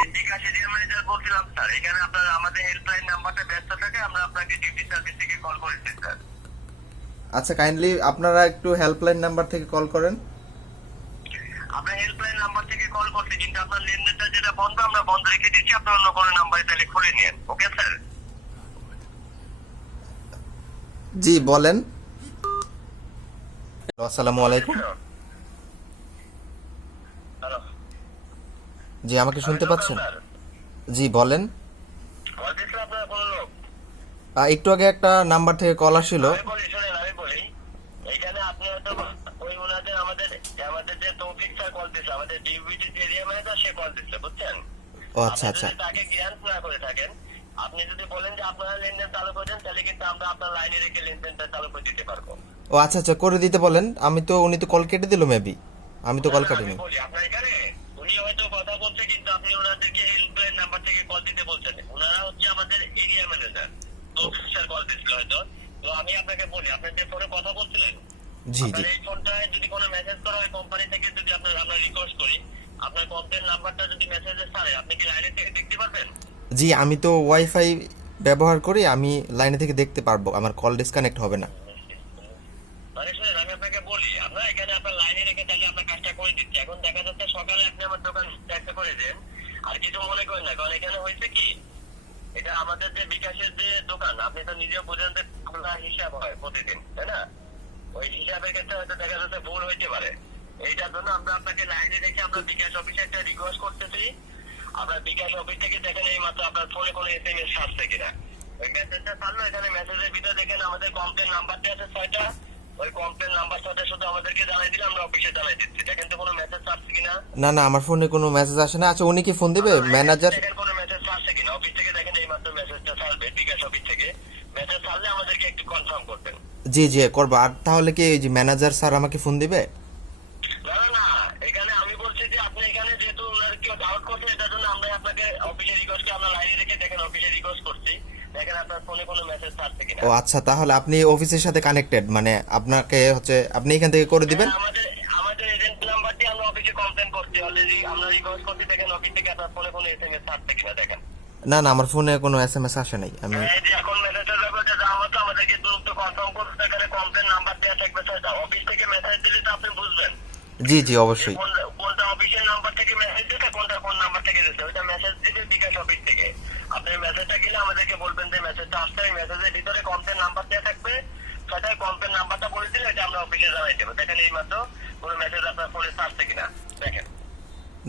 একটু বিকাশ area manager বলছিলাম sir, এখানে আপনার আমাদের হেল্পলাইন নাম্বারটা ব্যস্ত থাকে, আমরা আপনাকে ডিউটি সার্ভিস থেকে কল করেছি স্যার। আচ্ছা, কাইন্ডলি আপনারা একটু হেল্পলাইন নাম্বার থেকে কল করেন। আপনার হেল্পলাইন নাম্বার থেকে কল করছি, কিন্তু আপনার লেনদেনটা যেটা বন্ধ, আমরা বন্ধ রেখে দিচ্ছি, আপনার অন্য কোনো নাম্বারে তাহলে খুলে নিন। Okay sir? জি বলেন। আসসালামু আলাইকুম। হ্যালো, জি আমাকে শুনতে পাচ্ছেন? জি বলেন। কল দিয়েছিল আপনার কোনো লোক? একটু আগে একটা নাম্বার থেকে কল আসছিল। আমি বলি, শোনেন আমি বলি, এখানে আপনি হয়তো ওই ওনাদের আমাদের আমাদের যে তৌফিক স্যার কল দিচ্ছে, আমাদের ডিউটি এরিয়া ম্যানেজার, সে কল দিচ্ছে, বুঝছেন? ও আচ্ছা আপনি আচ্ছা। যদি তাকে জ্ঞান না করে থাকেন, আপনি যদি বলেন যে আপনারা লেনদেন চালু করে দেন, তাহলে কিন্তু আমরা আপনার লাইনে রেখে লেনদেনটা চালু করে দিতে পারবো। ও আচ্ছা আচ্ছা, করে দিতে বলেন। উনি তো কল কেটে দিল মেবি। আমি তো না, কল না, কাটিনি। আমি বলি আপনার এখানে উনি হয়তো কথা বলছে, কিন্তু আপনি ওনাদেরকে হেল্পলাইন নাম্বার থেকে কল দিতে বলছেন। ওনারা হচ্ছে আমাদের এরিয়া ম্যানেজার, তৌফিক স্যার কল দিচ্ছিল হয়তো। তো আমি আপনাকে বলি, আপনার যে ফোনে কথা বলছিলেন, জি জি আপনার এই ফোনটায় যদি কোনো মেসেজ করা হয় কোম্পানি থেকে, যদি আমরা রিকোয়েস্ট করি, আপনার কমপ্লেন নাম্বারটা যদি মেসেজে ছাড়ে, আপনি কি লাইনে থেকে দেখতে পারবেন? জি, আমি তো ওয়াইফাই ব্যবহার করি, আমি লাইনে থেকে দেখতে পারবো, আমার কল ডিসকানেক্ট হবে না। মানে শুনেন, আমি আপনাকে বলি, আমরা এখানে আপনার লাইনে রেখে তাহলে আপনার কাজটা করে দিচ্ছি। এখন দেখা যাচ্ছে সকালে আপনি আমার দোকান একটা করে দেন, আর কিছু মনে করেন না, কারণ এখানে হয়েছে কি, এটা আমাদের যে বিকাশের যে দোকান, আপনি তো নিজেও বোঝেন যে আমরা হিসাব হয় প্রতিদিন, তাই না? ওই হিসাবের ক্ষেত্রে হয়তো দেখা যাচ্ছে ভুল হইতে পারে। এইটার জন্য আমরা আপনাকে লাইনে রেখে আমরা বিকাশ অফিসে একটা রিকোয়েস্ট করতেছি। আপনার বিকাশ অফিস থেকে দেখেন এই মাত্র আপনার ফোনে কোনো SMS আসছে কিনা। ওই মেসেজটা ছাড়লো, এখানে মেসেজের ভিতরে দেখেন আমাদের কমপ্লেন নাম্বার দেওয়া আছে 6টা। ওই কমপ্লেন নাম্বার 6টা শুধু আমাদেরকে জানাই দিলে আমরা অফিসে জানাই দিচ্ছি। দেখেন তো কোনো মেসেজ আসছে কিনা। না না, আমার ফোনে কোনো মেসেজ আসে না। আচ্ছা, উনি কি ফোন দিবে ম্যানেজার? দেখেন কোনো মেসেজ আসছে কিনা অফিস থেকে, দেখেন এই মাত্র মেসেজটা ছাড়বে বিকাশ অফিস থেকে। মেসেজ ছাড়লে আমাদেরকে একটু কনফার্ম করবেন। জি জি করবো। আর তাহলে কি এই যে ম্যানেজার স্যার আমাকে ফোন দিবে? না, না, না, এখানে আমি বলছি যে আপনি এখানে যেহেতু ওনার কেউ ডাউট করছে, এটার জন্য আমরা আপনাকে অফিসে রিকোয়েস্ট আমরা লাইনে রেখে দেখেন অফিসে রিকোয়েস্ট করছি, দেখেন আপনার ফোনে কোনো মেসেজ আসছে কিনা। ও আচ্ছা, তাহলে আপনি অফিসের সাথে কানেক্টেড, মানে আপনাকে হচ্ছে আপনি এখান থেকে করে দিবেন। হ্যাঁ, আমাদের আমাদের এজেন্ট নাম্বার দিয়ে আমরা অফিসে কমপ্লেন করছি অলরেডি, আমরা রিকোয়েস্ট করছি, দেখেন অফিস থেকে আপনার ফোনে কোনো SMS আসছে কিনা দেখেন। না না, আমার ফোনে কোনো SMS আসে নাই। আমি এই যে এখন মেসেজটা যাবে, ওটা যাওয়া মতো আমাদেরকে দ্রুত কনফার্ম করতে, এখানে কমপ্লেন নাম্বার দেওয়া থাকবে স্যার। অফিস থেকে মেসেজ দিলে তো আপনি বুঝবেন জি জি অবশ্যই। কোনটা অফিসের নাম্বার থেকে মেসেজ দিতে, কোনটা কোন নাম্বার থেকে দিতে। ওইটা মেসেজ দিতে বিকাশ অফিস থেকে। আপনি মেসেজটা গেলে আমাদেরকে বলবেন যে মেসেজটা আসছে, ওই মেসেজের ভিতরে কমপ্লেন নাম্বার দেওয়া থাকবে, সেটাই কমপ্লেন নাম্বারটা বলে দিলে এটা আমরা অফিসে জানাই দেবো। দেখেন এই মাত্র কোনো মেসেজ আপনার ফোনে আসছে কিনা দেখেন।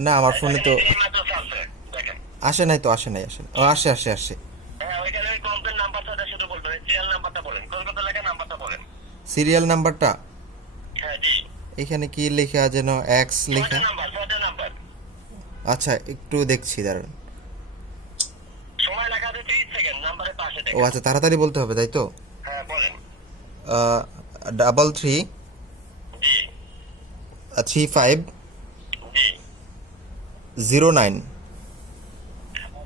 না, আমার ফোনে তো এই মাত্র আসছে দেখেন। আসে নাই, তো আসে নাই, আসে নাই। ও আসে আসে আসে। হ্যাঁ, ওইখানে ওই কমপ্লেন নাম্বারটা শুধু বলবেন, সিরিয়াল নাম্বারটা বলেন, কলকাতা লেখা নাম্বারটা বলেন। সিরিয়াল নাম্বারটা হ্যাঁ জি, এখানে কি লেখা যেন এক্স লেখা। ছয়টা নাম্বার আচ্ছা, একটু দেখছি, দাঁড়ান। সময় লেখা আছে 30 সেকেন্ড, নাম্বারের পাশে ও দেখেন। আচ্ছা, তাড়াতাড়ি বলতে হবে তাই তো। হ্যাঁ বলেন। 33 জি 35 জি, 09।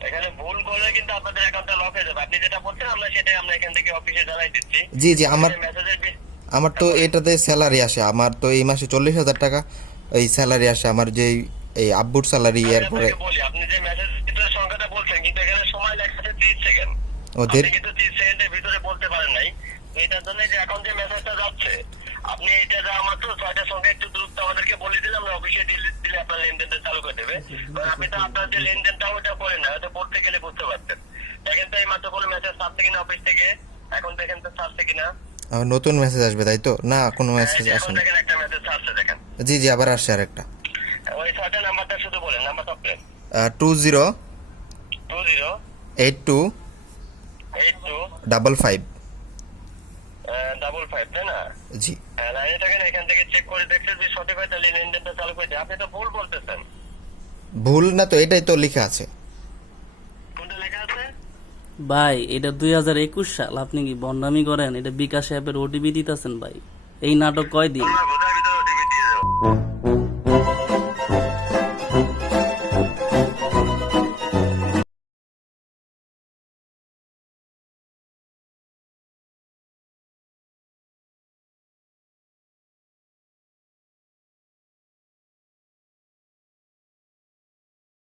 এখানে ভুল করলে কিন্তু আপনাদের অ্যাকাউন্টটা লক হয়ে যাবে। আপনি যেটা বলছেন আমরা সেটাই আমরা এখান থেকে অফিসে জানাই দিচ্ছি। জি জি, মেসেজের আমার তো এটাতে স্যালারি আসে। আমার তো এই মাসে 40,000 টাকা এই স্যালারি আসে, আমার যে এই আব্বুর স্যালারি এরপরে। বলি, আপনি যে মেসেজ ভিতরে সংখ্যাটা বলছেন, কিন্তু এখানে সময় লেখা আছে 30 সেকেন্ড। ওদের আপনি কিন্তু 30 সেকেন্ডের ভিতরে বলতে পারেন নাই। তো এটার জন্য যে এখন যে মেসেজটা যাচ্ছে, আপনি এটা যা মাত্র 6টার সঙ্গে একটু দ্রুত আমাদেরকে বলে দিলে আমরা অফিসে দিলে আপনার লেনদেনটা চালু করে দেবে। কারণ আপনি তো আপনার যে লেনদেনটা ওটা করেন না, হয়তো পড়তে গেলে বুঝতে পারতেন। দেখেন তো এই মাত্র কোনো মেসেজ আসছে কিনা অফিস থেকে, এখন দেখেন তো আসছে কিনা। আমার নতুন মেসেজ আসবে তাই তো? না, কোনো হ্যাঁ, মেসেজ যে এখন আসে না। দেখেন একটা মেসেজ আসছে দেখেন। জি জি, আবার আসছে আরেকটা। ওই 6টা নাম্বারটা শুধু বলেন, নাম্বারটা প্লেন। 20 20 82 82 55। 55, তাই না? জি হ্যাঁ, লাইনে থাকেন, এখান থেকে চেক করে দেখছেন যে সঠিক হয়, তাহলে লেনদেনটা চালু করে দেয়। আপনি তো ভুল বলতেছেন। ভুল না তো, এটাই তো লেখা আছে। কোনটা লেখা আছে? ভাই এটা 2021 সাল, আপনি কি বন্ডামি করেন? এটা বিকাশ অ্যাপের OTP দিতেছেন ভাই। এই নাটক কয়দিন?